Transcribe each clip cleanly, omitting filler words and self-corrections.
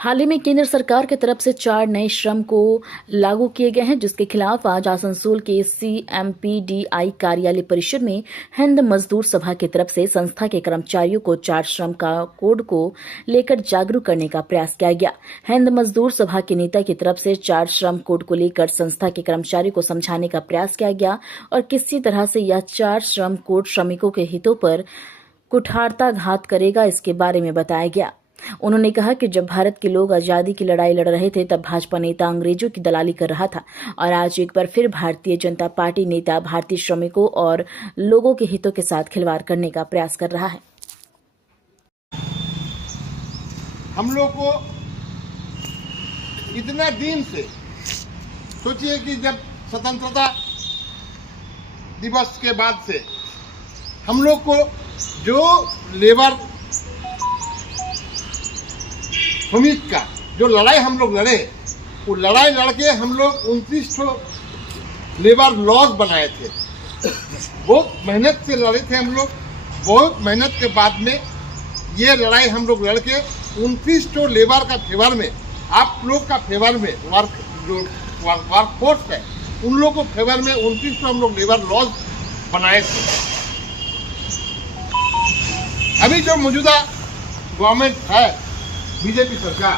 हाल ही में केंद्र सरकार की तरफ से 4 नए श्रम को लागू किए गए हैं, जिसके खिलाफ आज आसनसोल के CMPDI कार्यालय परिसर में हिंद मजदूर सभा की तरफ से संस्था के कर्मचारियों को 4 श्रम का कोड को लेकर जागरूक करने का प्रयास किया गया। हिंद मजदूर सभा के नेता की तरफ से 4 श्रम कोड को लेकर संस्था के कर्मचारियों को समझाने का प्रयास किया गया और किसी तरह से यह 4 श्रम कोड श्रमिकों के हितों पर कुठारताघात करेगा, इसके बारे में बताया गया। उन्होंने कहा कि जब भारत के लोग आजादी की लड़ाई लड़ रहे थे तब भाजपा नेता अंग्रेजों की दलाली कर रहा था और आज एक बार फिर भारतीय जनता पार्टी नेता भारतीय श्रमिकों और लोगों के हितों के साथ खिलवाड़ करने का प्रयास कर रहा है। हम लोग को इतना दिन से सोचिए कि जब स्वतंत्रता दिवस के बाद से हम लोग को जो लेबर श्रमिक का जो लड़ाई हम लोग लड़े, वो लड़ाई लड़के हम लोग 29 लेबर लॉज बनाए थे। बहुत मेहनत से लड़े थे हम लोग। बहुत मेहनत के बाद में ये लड़ाई हम लोग लड़के 29 लेबर का फेवर में, आप लोग का फेवर में वर्क फोर्स है, उन लोग को फेवर में 29 हम लोग लेबर लॉज बनाए थे। अभी जो मौजूदा गवर्नमेंट है बीजेपी सरकार,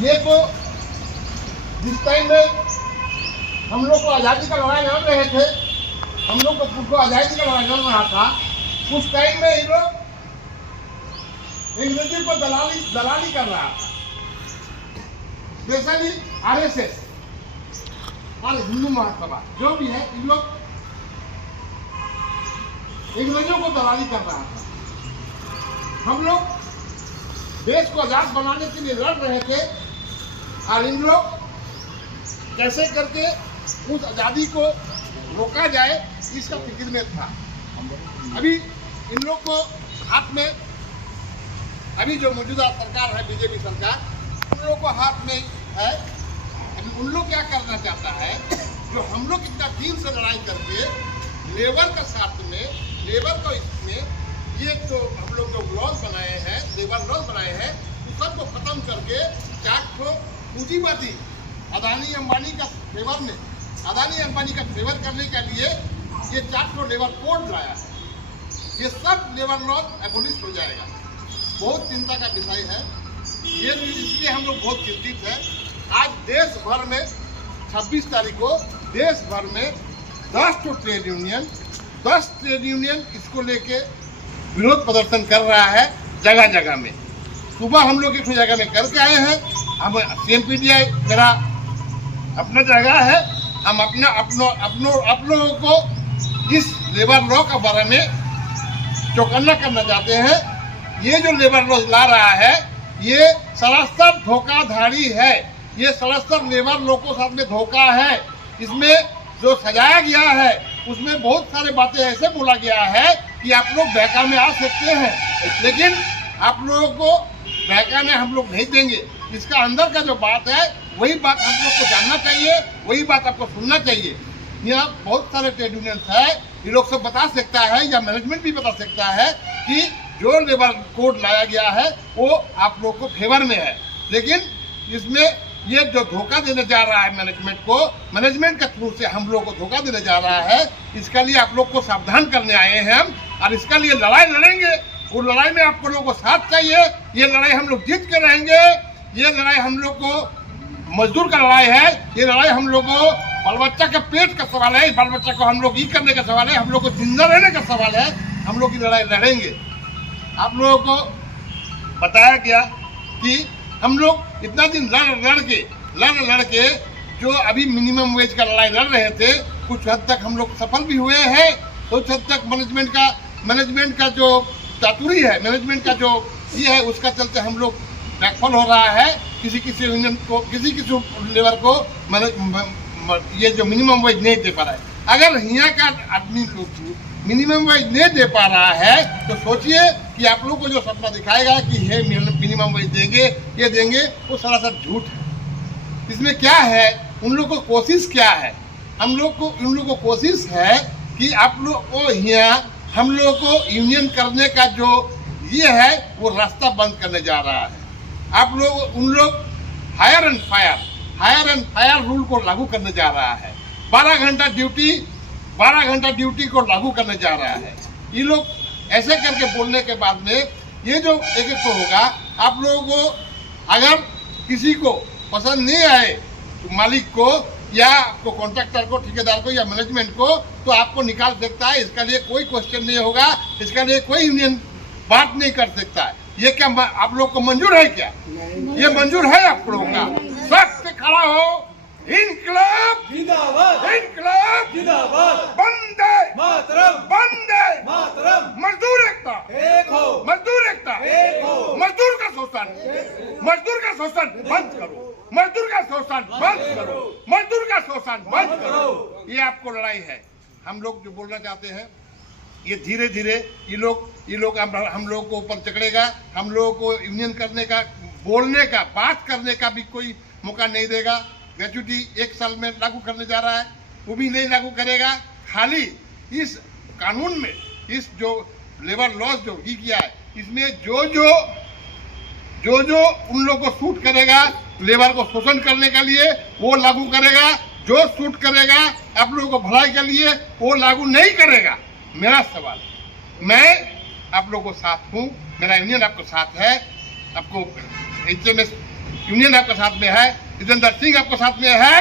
ये तो जिस टाइम में हम लोग को आज़ादी का लड़ाई लड़ रहे थे, हम लोग को आज़ादी का लड़ाई लड़ रहा था, उस टाइम में ये लोग अंग्रेजी को दलाली कर रहा था। स्पेशली RSS और हिंदू महासभा जो भी है, इन लोग अंग्रेजों को दलाली कर रहा था। हम लोग देश को आजाद बनाने के लिए लड़ रहे थे और इन लोग कैसे करके उस आज़ादी को रोका जाए, इसका फिक्र में था। अभी इन लोग को हाथ में, अभी जो मौजूदा सरकार है बीजेपी सरकार, उन लोग को हाथ में है। अभी उन लोग क्या करना चाहता है, जो हम लोग इतना दिन से लड़ाई करके लेबर का साथ में, लेबर को इसमें ये जो हम लोग जो लॉज बनाए हैं, लेबर लॉज बनाए हैं, उस सबको खत्म करके 4 पूंजीवादी अदानी अंबानी का फेवर में, अदानी अंबानी का फेवर करने के लिए ये 4 लेबर कोड लाया है। ये सब लेबर लॉज एबोलिश हो जाएगा। बहुत चिंता का विषय है ये, इसलिए हम लोग बहुत चिंतित हैं। आज देश भर में 26 तारीख को देश भर में 10 ट्रेड यूनियन इसको लेके विरोध प्रदर्शन कर रहा है जगह जगह में। सुबह हम लोग एक जगह में करके आए हैं। हम CMPDI मेरा अपना जगह है। हम आप लोगों को इस लेबर लॉ के बारे में चौकन्ना करना चाहते हैं। ये जो लेबर लॉ ला रहा है, ये सरासर धोखाधड़ी है। ये सरासर लेबर लॉ को साथ में धोखा है। इसमें जो सजाया गया है उसमें बहुत सारे बातें ऐसे बोला गया है कि आप लोग बहका में आ सकते हैं, लेकिन आप लोगों को बहका में हम लोग नहीं देंगे। इसका अंदर का जो बात है वही बात हम लोग को जानना चाहिए, वही बात आपको सुनना चाहिए। यहाँ बहुत सारे ट्रेड यूनियंस है, ये लोग सब बता सकता है या मैनेजमेंट भी बता सकता है कि जो लेबर कोड लाया गया है वो आप लोग को फेवर में है, लेकिन इसमें ये जो धोखा देने जा रहा है मैनेजमेंट को, मैनेजमेंट के थ्रू से हम लोग को धोखा देने जा रहा है। इसका लिए आप लोग को सावधान करने आए हैं हम, और इसका लिए लड़ाई लड़ेंगे। वो लड़ाई में आप लोगों को साथ चाहिए। ये लड़ाई हम लोग जीत के रहेंगे। ये लड़ाई हम लोग को मजदूर का लड़ाई है। ये लड़ाई हम लोग को बाल बच्चा के पेट का सवाल है। बाल बच्चा को हम लोग ये करने का सवाल है। हम लोग को जिंदा रहने का सवाल है। हम लोग की लड़ाई लड़ेंगे। आप लोगों को बताया गया कि हम लोग इतना दिन लड़ के जो अभी मिनिमम वेज का लड़ाई लड़ रहे थे, कुछ हद तक हम लोग सफल भी हुए हैं। कुछ हद तक मैनेजमेंट का जो चातुरी है, मैनेजमेंट का जो ये है, उसका चलते हम लोग बैकफॉल हो रहा है। किसी यूनियन को, किसी लेबर को ये जो मिनिमम वेज नहीं दे पा रहा है। अगर यहाँ का आदमी लोग मिनिमम वेज नहीं दे पा रहा है तो सोचिए कि आप लोग को जो सपना दिखाएगा कि ये मिनिमम वेज देंगे, ये देंगे, वो सरासर झूठ है। इसमें क्या है, उन लोग को कोशिश क्या है, उन लोग को कोशिश है कि आप लोग को यहाँ हम लोग को यूनियन करने का जो ये है वो रास्ता बंद करने जा रहा है। आप लोग उन लोग हायर एंड फायर रूल को लागू करने जा रहा है। 12 घंटा ड्यूटी को लागू करने जा रहा है। ये लोग ऐसे करके बोलने के बाद में ये जो एक तो होगा, आप लोगों को अगर किसी को पसंद नहीं आए तो मालिक को या आपको कॉन्ट्रैक्टर को, ठेकेदार को या मैनेजमेंट को, तो आपको निकाल सकता है। इसका लिए कोई क्वेश्चन नहीं होगा, इसका लिए कोई यूनियन बात नहीं कर सकता है। ये क्या आप लोग को मंजूर है? क्या ये मंजूर है आप लोगों का? सख्त खड़ा हो, इनकलाब जिंदाबाद, इनकलाब जिंदाबाद, वंदे मातरम, वंदे मातरम, मजदूर एकता, एक हो, मजदूर एकता, एक हो, मजदूर का शोषण बंद करो, मजदूर का शोषण बंद करो, मजदूर का शोषण बंद करो। ये आपको लड़ाई है। हम लोग जो बोलना चाहते हैं, ये धीरे धीरे ये लोग हम लोगों को ऊपर चढ़ेगा। हम लोगों को यूनियन करने का, बोलने का, बात करने का भी कोई मौका नहीं देगा। ग्रेच्युटी 1 साल में लागू करने जा रहा है, वो भी नहीं लागू करेगा। खाली इस कानून में, इस जो लेबर लॉज जो ही किया है, इसमें जो उन लोगों को सूट करेगा लेबर को शोषण करने के लिए, वो लागू करेगा। जो सूट करेगा आप लोगों को भलाई के लिए, वो लागू नहीं करेगा। मेरा सवाल, मैं आप लोगों को साथ हूँ, मेरा यूनियन आपको साथ है, आपको HMS यूनियन आपके साथ में है, जितेंद्र सिंह आपको साथ में है,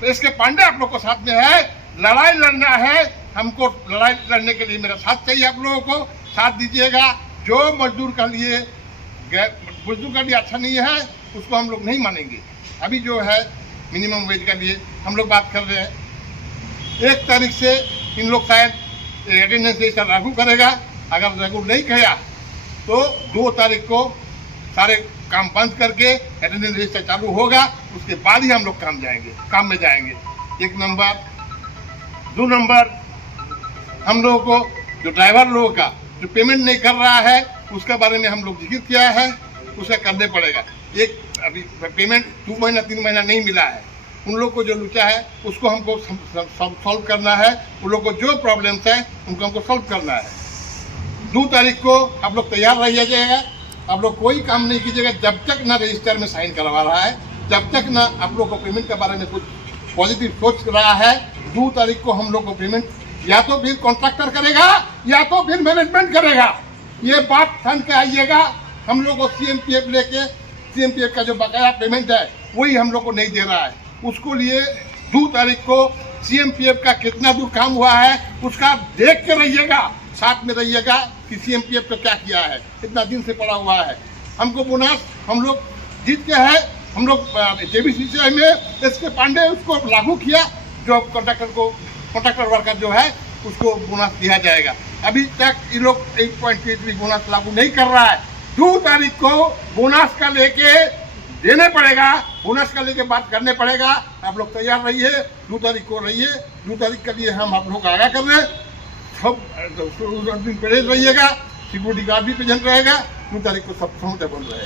तो इसके पांडे आप लोग को साथ में है। लड़ाई लड़ना है हमको, लड़ाई लड़ने के लिए मेरा साथ चाहिए। आप लोगों को साथ दीजिएगा। जो मजदूर का लिए अच्छा नहीं है, उसको हम लोग नहीं मानेंगे। अभी जो है मिनिमम वेज का लिए हम लोग बात कर रहे हैं। 1 तारीख से इन लोग शायद अटेंडेंस रजिस्टर लागू करेगा। अगर लागू नहीं किया तो 2 तारीख को सारे काम बंद करके अटेंडेंस रजिस्टर चालू होगा। उसके बाद ही हम लोग काम में जाएंगे। 1 नंबर। 2 नंबर, हम लोगों को जो ड्राइवर लोगों का जो पेमेंट नहीं कर रहा है, उसके बारे में हम लोग जिक्र किया है, उसे करने पड़ेगा। अभी पेमेंट 2 महीना 3 महीना नहीं मिला है, उन लोग को जो लूचा है उसको हमको सॉल्व करना है। उन लोग को जो प्रॉब्लम्स है उनको हमको सॉल्व करना है। 2 तारीख को आप लोग तैयार रहिएगा। आप लोग कोई काम नहीं कीजिएगा जब तक ना रजिस्टर में साइन करवा रहा है, जब तक ना आप लोग को पेमेंट के बारे में कुछ पॉजिटिव सोच रहा है। 2 तारीख को हम लोग को पेमेंट या तो फिर कॉन्ट्रैक्टर करेगा या तो फिर मैनेजमेंट करेगा। ये बात ठान के आइएगा। हम लोग को CMPF लेके, CMPF का जो बकाया पेमेंट है वही हम लोग को नहीं दे रहा है। उसको लिए 2 तारीख को CMPF का कितना दूर काम हुआ है उसका देख के रहिएगा, साथ में रहिएगा कि CMPF का क्या किया है, कितना दिन से पड़ा हुआ है। हमको बोनस हम लोग जीत के है। हम लोग JBCCI में SK पांडे उसको लागू किया, जो कॉन्ट्रैक्टर वर्कर जो है उसको बोनस दिया जाएगा। अभी तक ये लोग 8.33 बोनस लागू नहीं कर रहा है। 2 तारीख को बोनस का लेके देने पड़ेगा, बोनस का लेके बात करने पड़ेगा। आप लोग तैयार रहिए। 2 तारीख को रहिए। 2 तारीख के लिए हम आप लोग को आगाह कर रहे हैं। सब दिन प्रेजेंट रहिएगा, सिक्योरिटी गार्ड भी प्रेजेंट रहेगा। 2 तारीख को सब समझते बोल रहे हैं।